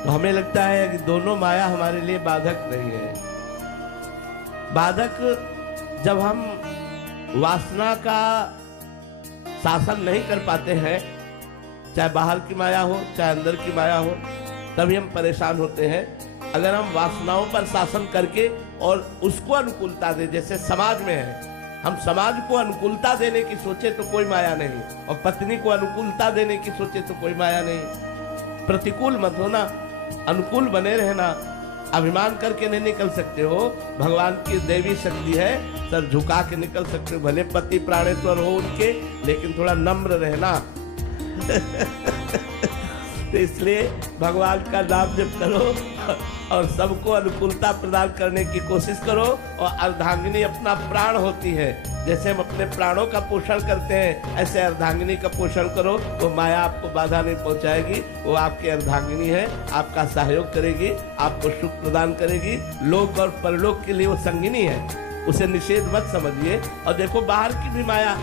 तो हमें लगता है कि दोनों माया हमारे लिए बाधक नहीं है। बाधक जब हम वासना का शासन नहीं कर पाते हैं, चाहे बाहर की माया हो चाहे अंदर की माया हो, तभी हम परेशान होते हैं। अगर हम वासनाओं पर शासन करके और उसको अनुकूलता दे, जैसे समाज में है, हम समाज को अनुकूलता देने की सोचे तो कोई माया नहीं, और पत्नी को अनुकूलता देने की सोचे तो कोई माया नहीं। प्रतिकूल मत होना, अनुकूल बने रहना। अभिमान करके नहीं निकल सकते हो, भगवान की देवी शक्ति है, सर झुका के निकल सकते हो। भले पति प्राणेश्वर हो उनके, लेकिन थोड़ा नम्र रहना। तो इसलिए भगवान का नाम जप करो और सबको अनुकूलता प्रदान करने की कोशिश करो। और अर्धांगिनी अपना प्राण होती है, जैसे हम अपने प्राणों का पोषण करते हैं, ऐसे अर्धांगिनी का पोषण करो। वो माया आपको बाधा नहीं पहुंचाएगी, वो आपकी अर्धांगिनी है, आपका सहयोग करेगी, आपको सुख प्रदान करेगी। लोक और परलोक के लिए वो संगिनी है, उसे निषेध मत समझिए। और देखो बाहर की भी माया,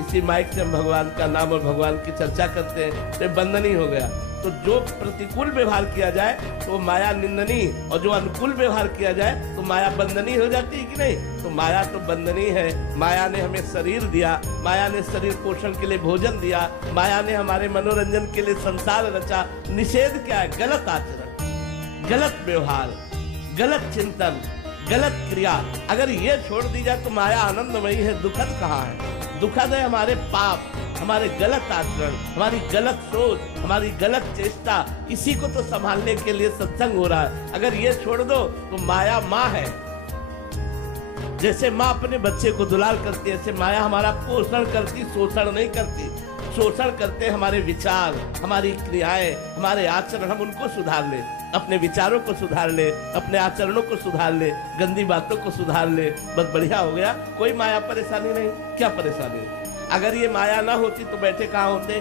इसी माइक से हम भगवान का नाम और भगवान की चर्चा करते हैं, तो बंधन ही हो गया। तो जो प्रतिकूल व्यवहार किया जाए तो माया निंदनीय, और जो अनुकूल व्यवहार किया जाए तो माया बंधनीय हो जाती है कि नहीं। तो माया तो बंधनीय है। माया ने हमें शरीर दिया, माया ने शरीर पोषण के लिए भोजन दिया, माया ने हमारे मनोरंजन के लिए संसार रचा। निषेध क्या है? गलत आचरण, गलत व्यवहार, गलत चिंतन, गलत क्रिया। अगर ये छोड़ दी जाए तो माया आनंदमयी है, दुखद कहाँ है? दुखद है हमारे पाप, हमारे गलत आचरण, हमारी गलत सोच, हमारी गलत चेष्टा। इसी को तो संभालने के लिए सत्संग हो रहा है। अगर ये छोड़ दो तो माया माँ है। जैसे माँ अपने बच्चे को दुलार करती है, ऐसे माया हमारा पोषण करती, शोषण नहीं करती। शोषण करते हमारे विचार, हमारी क्रियाएं, हमारे आचरण। हम उनको सुधार ले, अपने विचारों को सुधार ले, अपने आचरणों को सुधार ले, गंदी बातों को सुधार ले, बस बढ़िया हो गया। कोई माया परेशानी नहीं। क्या परेशानी? अगर ये माया ना होती तो बैठे कहाँ होते?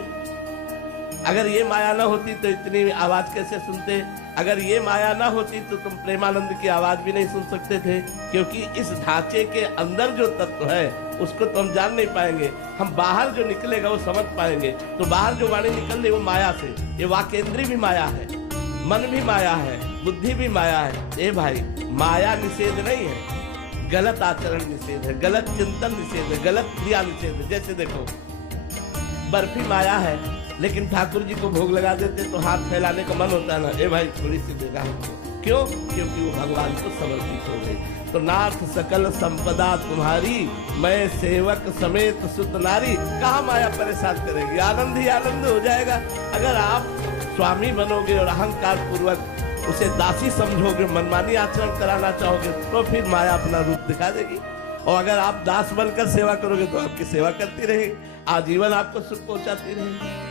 अगर ये माया ना होती तो इतनी आवाज कैसे सुनते? अगर ये माया ना होती तो तुम प्रेमानंद की आवाज भी नहीं सुन सकते थे, क्योंकि इस ढांचे के अंदर जो तत्व है उसको तो हम जान नहीं पाएंगे। हम बाहर जो निकलेगा वो समझ पाएंगे। तो बाहर जो वाणी निकल रही वो माया से। ये वाकेंद्री भी माया है, मन भी माया है, बुद्धि भी माया है। ए भाई, माया निषेध नहीं है, गलत आचरण निषेध है, गलत चिंतन निषेध है, गलत क्रिया निषेध है। जैसे देखो, बर्फी माया है, लेकिन ठाकुर जी को भोग लगा देते तो हाथ फैलाने का मन होता है ना, ए भाई थोड़ी सी देगा हमको। क्यों? क्योंकि वो भगवान को समर्पित हो गई। तो नाथ सकल संपदा तुम्हारी, मैं सेवक समेत सुत नारी। कहाँ माया परेशान करेगी? आनंद ही आनंद हो जाएगा। अगर आप स्वामी बनोगे और अहंकार पूर्वक उसे दासी समझोगे, मनमानी आचरण कराना चाहोगे, तो फिर माया अपना रूप दिखा देगी। और अगर आप दास बनकर सेवा करोगे तो आपकी सेवा करती रहेगी, आजीवन आपको सुख पहुंचाती रहेगी।